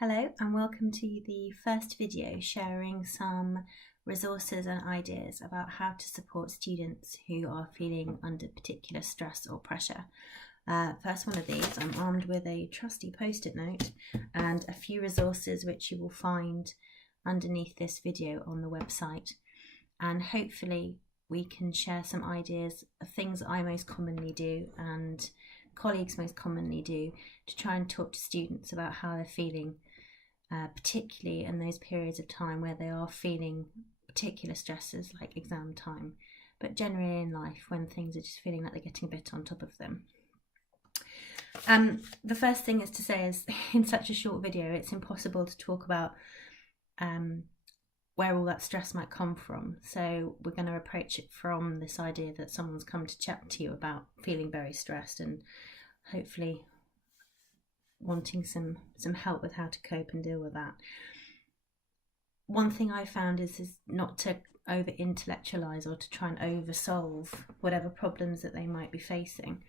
Hello and welcome to the first video sharing some resources and ideas about how to support students who are feeling under particular stress or pressure. First one of these, I'm armed with a trusty post-it note and a few resources which you will find underneath this video on the website, and hopefully we can share some ideas of things I most commonly do and colleagues most commonly do to try and talk to students about how they're feeling, particularly in those periods of time where they are feeling particular stresses like exam time, but generally in life when things are just feeling like they're getting a bit on top of them. The first thing is to say is in such a short video it's impossible to talk about where all that stress might come from, so we're going to approach it from this idea that someone's come to chat to you about feeling very stressed and hopefully wanting some help with how to cope and deal with that. One thing I found is not to over intellectualize or to try and over solve whatever problems that they might be facing.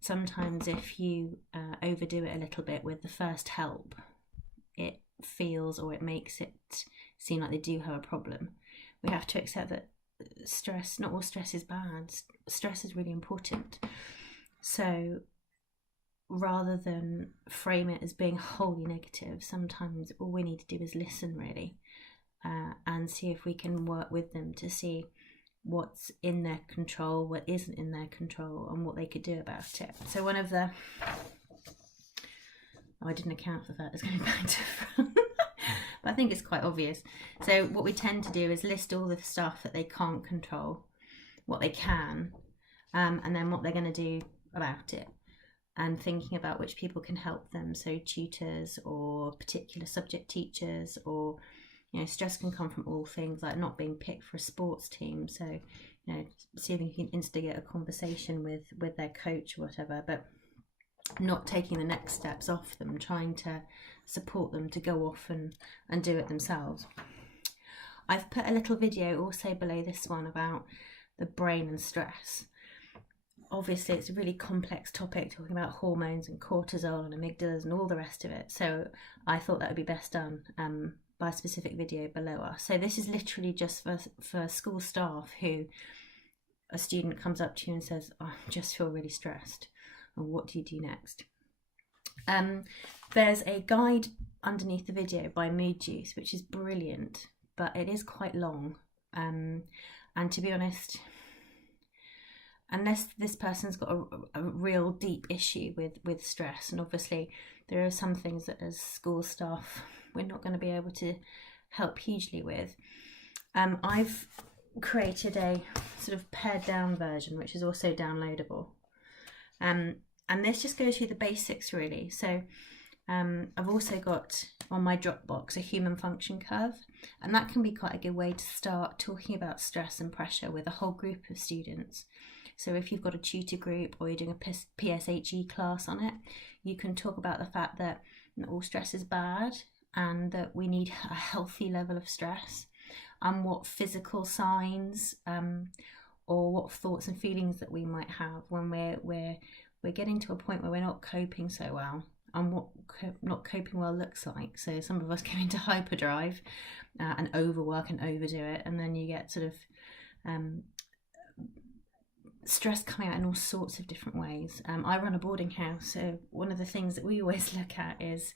Sometimes if you overdo it a little bit with the first help, it feels, or it makes it seem like they do have a problem. We have to accept that stress, not all stress is bad. Stress is really important. So rather than frame it as being wholly negative, sometimes all we need to do is listen really, and see if we can work with them to see what's in their control, what isn't in their control, and what they could do about it. So one of the, I didn't account for that, it's going back to front. But I think it's quite obvious. So what we tend to do is list all the stuff that they can't control, what they can, and then what they're going to do about it, and thinking about which people can help them, so tutors or particular subject teachers, or stress can come from all things like not being picked for a sports team, so see if you can instigate a conversation with their coach or whatever, but not taking the next steps off them, trying to support them to go off and do it themselves. I've put a little video also below this one about the brain and stress. Obviously it's a really complex topic, talking about hormones and cortisol and amygdalas and all the rest of it, so I thought that would be best done by a specific video below us. So this is literally just for school staff who a student comes up to you and says, I just feel really stressed, and what do you do next? There's a guide underneath the video by Mood Juice which is brilliant, but it is quite long, and to be honest, unless this person's got a real deep issue with stress, and obviously there are some things that as school staff we're not going to be able to help hugely with, I've created a sort of pared down version which is also downloadable, and this just goes through the basics really. So I've also got on my Dropbox a human function curve, and that can be quite a good way to start talking about stress and pressure with a whole group of students. So if you've got a tutor group or you're doing a PSHE class on it, you can talk about the fact that not all stress is bad and that we need a healthy level of stress, and what physical signs or what thoughts and feelings that we might have when we're getting to a point where we're not coping so well, and what not coping well looks like. So some of us go into hyperdrive and overwork and overdo it, and then you get sort of stress coming out in all sorts of different ways. I run a boarding house, so one of the things that we always look at is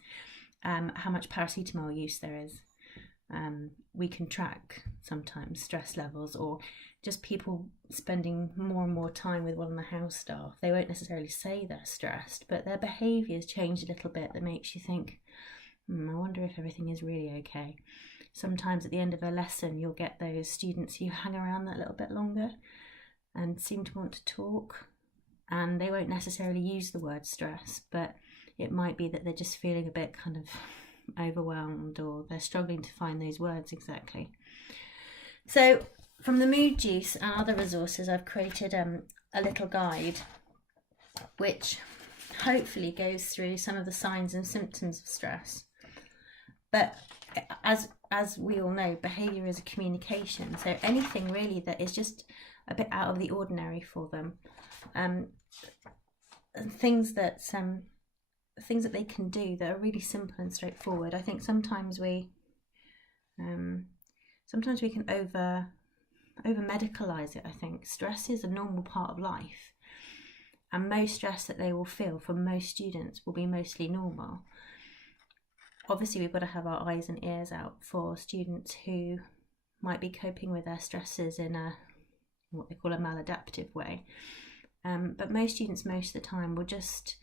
how much paracetamol use there is. We can track sometimes stress levels, or just people spending more and more time with one of the house staff. They won't necessarily say they're stressed, but their behaviours change a little bit that makes you think, I wonder if everything is really okay. Sometimes at the end of a lesson you'll get those students who hang around that little bit longer and seem to want to talk, and they won't necessarily use the word stress, but it might be that they're just feeling a bit kind of overwhelmed, or they're struggling to find those words exactly. So from the Mood Juice and other resources, I've created a little guide which hopefully goes through some of the signs and symptoms of stress. But as we all know, behaviour is a communication, so anything really that is just a bit out of the ordinary for them, things that things that they can do that are really simple and straightforward. I think sometimes we can over medicalize it. I think stress is a normal part of life, and most stress that they will feel from most students will be mostly normal. Obviously, we've got to have our eyes and ears out for students who might be coping with their stresses in a what they call a maladaptive way. But most students, most of the time, will just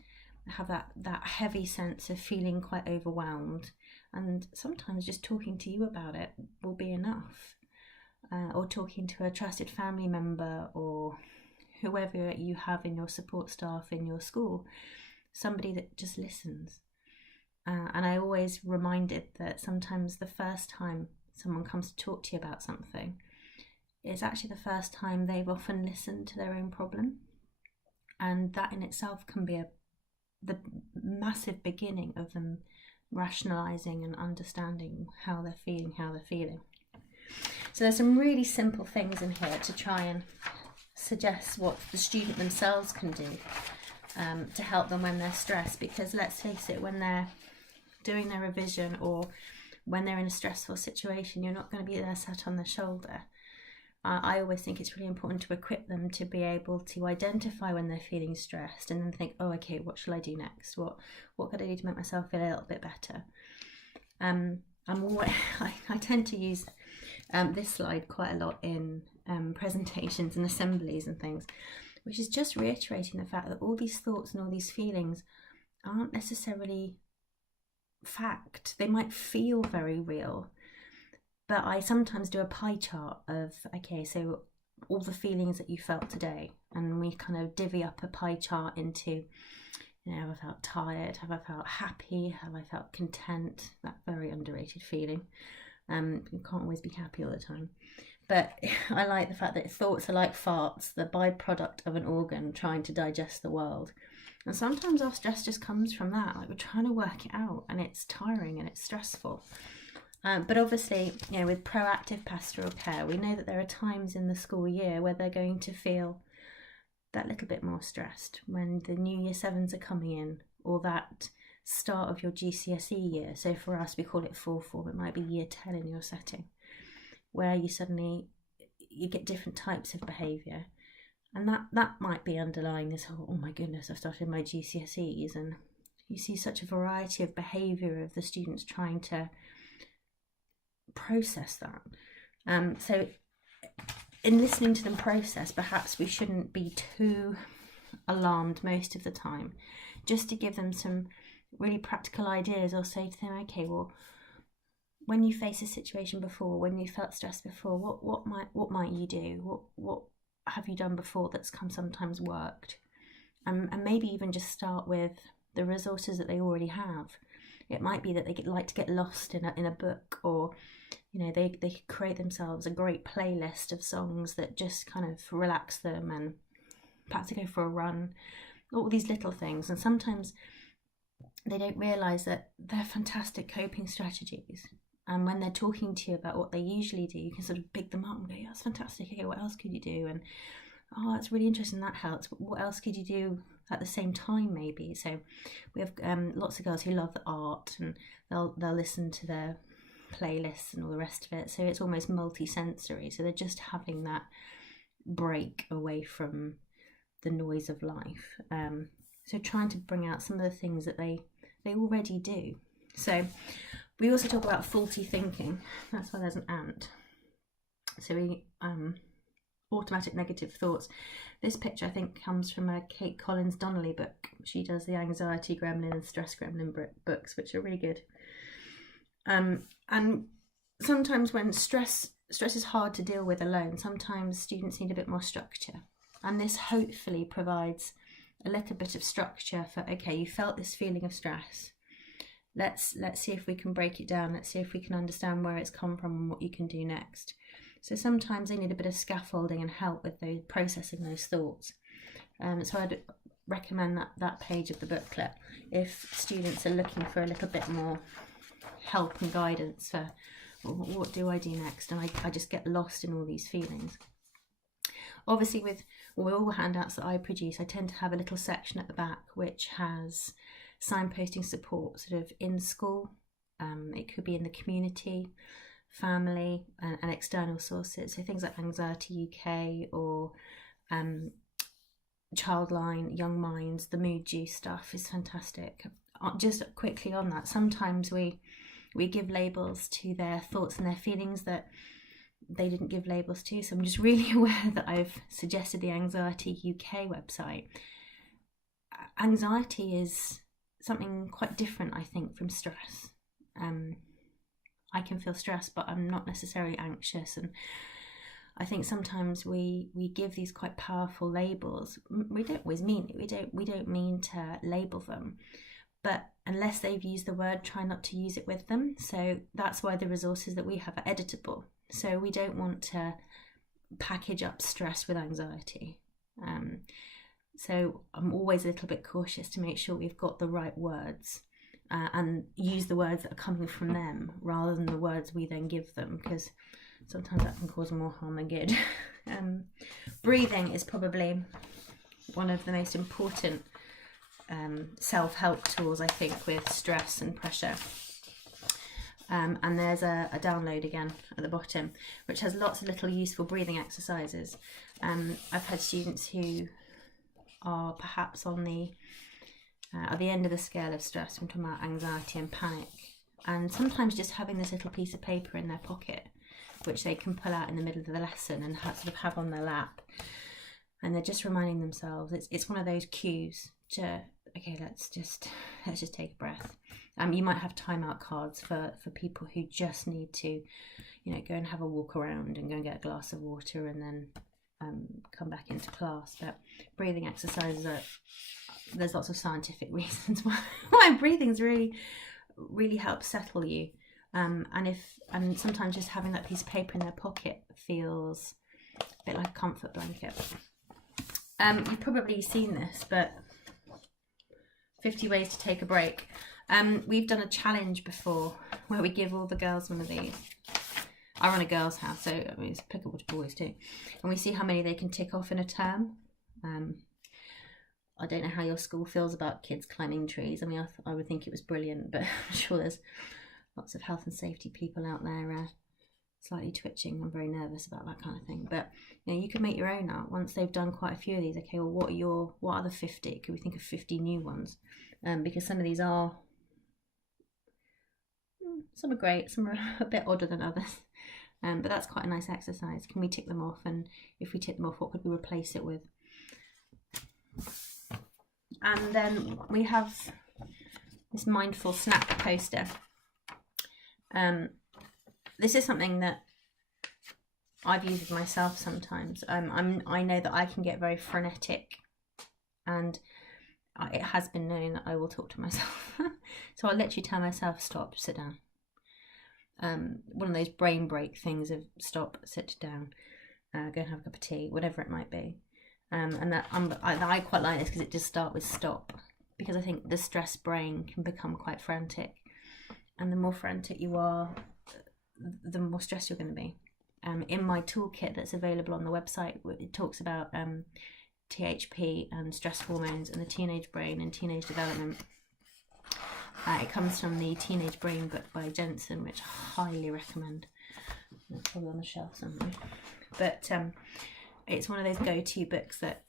have that heavy sense of feeling quite overwhelmed, and sometimes just talking to you about it will be enough, or talking to a trusted family member or whoever you have in your support staff in your school, somebody that just listens. And I always reminded that sometimes the first time someone comes to talk to you about something, it's actually the first time they've often listened to their own problem. And that in itself can be the massive beginning of them rationalising and understanding how they're feeling. So there's some really simple things in here to try and suggest what the student themselves can do to help them when they're stressed. Because let's face it, when they're doing their revision or when they're in a stressful situation, you're not going to be there sat on their shoulder. I always think it's really important to equip them to be able to identify when they're feeling stressed and then think, oh, okay, what shall I do next? What could I do to make myself feel a little bit better? I tend to use this slide quite a lot in presentations and assemblies and things, which is just reiterating the fact that all these thoughts and all these feelings aren't necessarily fact. They might feel very real, but I sometimes do a pie chart of, okay, so all the feelings that you felt today, and we kind of divvy up a pie chart into, have I felt tired, have I felt happy, have I felt content, that very underrated feeling. You can't always be happy all the time, but I like the fact that thoughts are like farts, the byproduct of an organ trying to digest the world. And sometimes our stress just comes from that, like we're trying to work it out, and it's tiring and it's stressful. But obviously, with proactive pastoral care, we know that there are times in the school year where they're going to feel that little bit more stressed, when the new year 7s are coming in, or that start of your GCSE year. So for us, we call it 4 form, it might be year 10 in your setting, where you get different types of behaviour. And that might be underlying this whole, oh my goodness, I've started my GCSEs, and you see such a variety of behaviour of the students trying to process that. So in listening to them process, perhaps we shouldn't be too alarmed most of the time, just to give them some really practical ideas, or say to them, okay, well, when you face a situation before, when you felt stressed before, what might you do? What have you done before that's sometimes worked? And maybe even just start with the resources that they already have. It might be that they like to get lost in a book, or they could create themselves a great playlist of songs that just kind of relax them, and perhaps to go for a run, all these little things. And sometimes they don't realise that they're fantastic coping strategies. And when they're talking to you about what they usually do, you can sort of pick them up and go, yeah, that's fantastic. Okay, what else could you do? And oh, that's really interesting. That helps. What else could you do at the same time, maybe? So we have lots of girls who love the art, and they'll listen to their playlists and all the rest of it. So it's almost multi-sensory. So they're just having that break away from the noise of life. So trying to bring out some of the things that they already do. So we also talk about faulty thinking. That's why there's an ant. So we automatic negative thoughts. This picture, I think, comes from a Kate Collins Donnelly book. She does the Anxiety Gremlin and Stress Gremlin books, which are really good. And sometimes when stress is hard to deal with alone, sometimes students need a bit more structure. And this hopefully provides a little bit of structure for, okay, you felt this feeling of stress. Let's see if we can break it down. Let's see if we can understand where it's come from and what you can do next. So sometimes they need a bit of scaffolding and help with those processing those thoughts. So I'd recommend that page of the booklet if students are looking for a little bit more help and guidance for what do I do next, and I just get lost in all these feelings. Obviously, with all handouts that I produce, I tend to have a little section at the back which has signposting support sort of in school. It could be in the community, family, and external sources. So things like Anxiety UK or Childline, Young Minds, the Mood Juice stuff is fantastic. Just quickly on that, sometimes we give labels to their thoughts and their feelings that they didn't give labels to. So I'm just really aware that I've suggested the Anxiety UK website. Anxiety is something quite different, I think, from stress. I can feel stressed, but I'm not necessarily anxious, and I think sometimes we give these quite powerful labels. We don't always mean it. We don't mean to label them, but unless they've used the word, try not to use it with them. So that's why the resources that we have are editable. So we don't want to package up stress with anxiety. So I'm always a little bit cautious to make sure we've got the right words and use the words that are coming from them rather than the words we then give them, because sometimes that can cause more harm than good. Breathing is probably one of the most important self-help tools, I think, with stress and pressure. And there's a download again at the bottom, which has lots of little useful breathing exercises. I've had students who are perhaps on the at the end of the scale of stress. I'm talking about anxiety and panic, and sometimes just having this little piece of paper in their pocket, which they can pull out in the middle of the lesson and have on their lap, and they're just reminding themselves. It's one of those cues to, okay, let's just take a breath. You might have timeout cards for people who just need to, go and have a walk around and go and get a glass of water and then come back into class. But breathing exercises there's lots of scientific reasons why breathing's really helps settle you. And sometimes just having that piece of paper in their pocket feels a bit like a comfort blanket. You've probably seen this, but 50 ways to take a break. We've done a challenge before where we give all the girls one of these. I run a girls' house, so it's applicable to boys too. And we see how many they can tick off in a term. I don't know how your school feels about kids climbing trees. I mean, I would think it was brilliant, but I'm sure there's lots of health and safety people out there slightly twitching. I'm very nervous about that kind of thing. But you could make your own out once they've done quite a few of these. Okay, well, what are the 50? Could we think of 50 new ones? Because some of these are, some are great, some are a bit odder than others. But that's quite a nice exercise. Can we tick them off? And if we tick them off, what could we replace it with? And then we have this mindful snap poster. This is something that I've used myself sometimes. I know that I can get very frenetic, and it has been known that I will talk to myself. So I'll literally tell myself, stop, sit down. One of those brain break things of stop, sit down, go and have a cup of tea, whatever it might be. And that I quite like this because it just starts with stop, because I think the stressed brain can become quite frantic, and the more frantic you are, the more stressed you're going to be. In my toolkit that's available on the website, it talks about THP and stress hormones and the teenage brain and teenage development. It comes from the Teenage Brain book by Jensen, which I highly recommend. It's probably on the shelf somewhere. But it's one of those go-to books that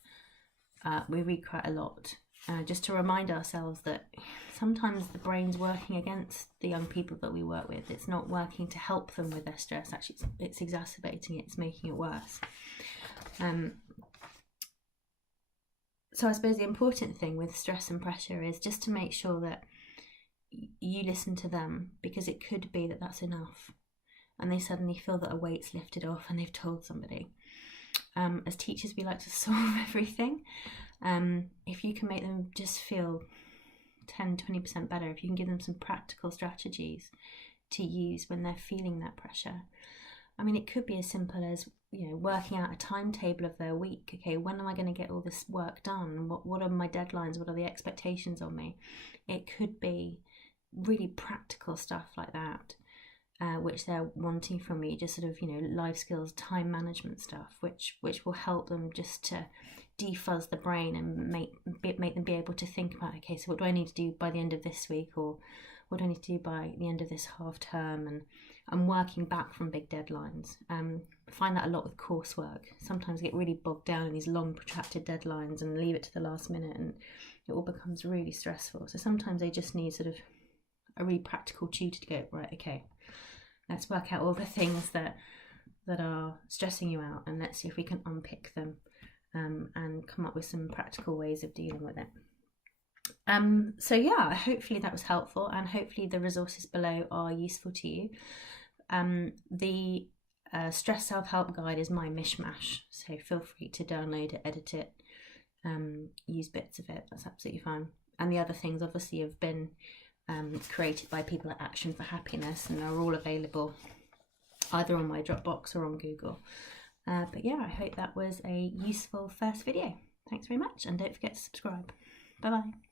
we read quite a lot, just to remind ourselves that sometimes the brain's working against the young people that we work with. It's not working to help them with their stress. Actually, it's exacerbating it. It's making it worse. So I suppose the important thing with stress and pressure is just to make sure that you listen to them, because it could be that that's enough and they suddenly feel that a weight's lifted off and they've told somebody. As teachers, we like to solve everything. If you can make them just feel 10-20% better, if you can give them some practical strategies to use when they're feeling that pressure. I mean, it could be as simple as working out a timetable of their week. Okay, when am I going to get all this work done? What are my deadlines? What are the expectations on me? It could be really practical stuff like that. which they're wanting from me, just sort of, you know, life skills, time management stuff, which will help them just to defuzz the brain and make them be able to think about, okay, so what do I need to do by the end of this week, or what do I need to do by the end of this half term? And I'm working back from big deadlines. I find that a lot with coursework. Sometimes I get really bogged down in these long protracted deadlines and leave it to the last minute, and it all becomes really stressful. So sometimes I just need sort of a really practical tutor to go, right, okay, let's work out all the things that are stressing you out, and let's see if we can unpick them and come up with some practical ways of dealing with it. So yeah, hopefully that was helpful, and hopefully the resources below are useful to you. The Stress Self-Help Guide is my mishmash, so feel free to download it, edit it, use bits of it, that's absolutely fine. And the other things obviously have been created by people at Action for Happiness, and are all available either on my Dropbox or on Google. But yeah, I hope that was a useful first video. Thanks very much, and don't forget to subscribe. Bye bye.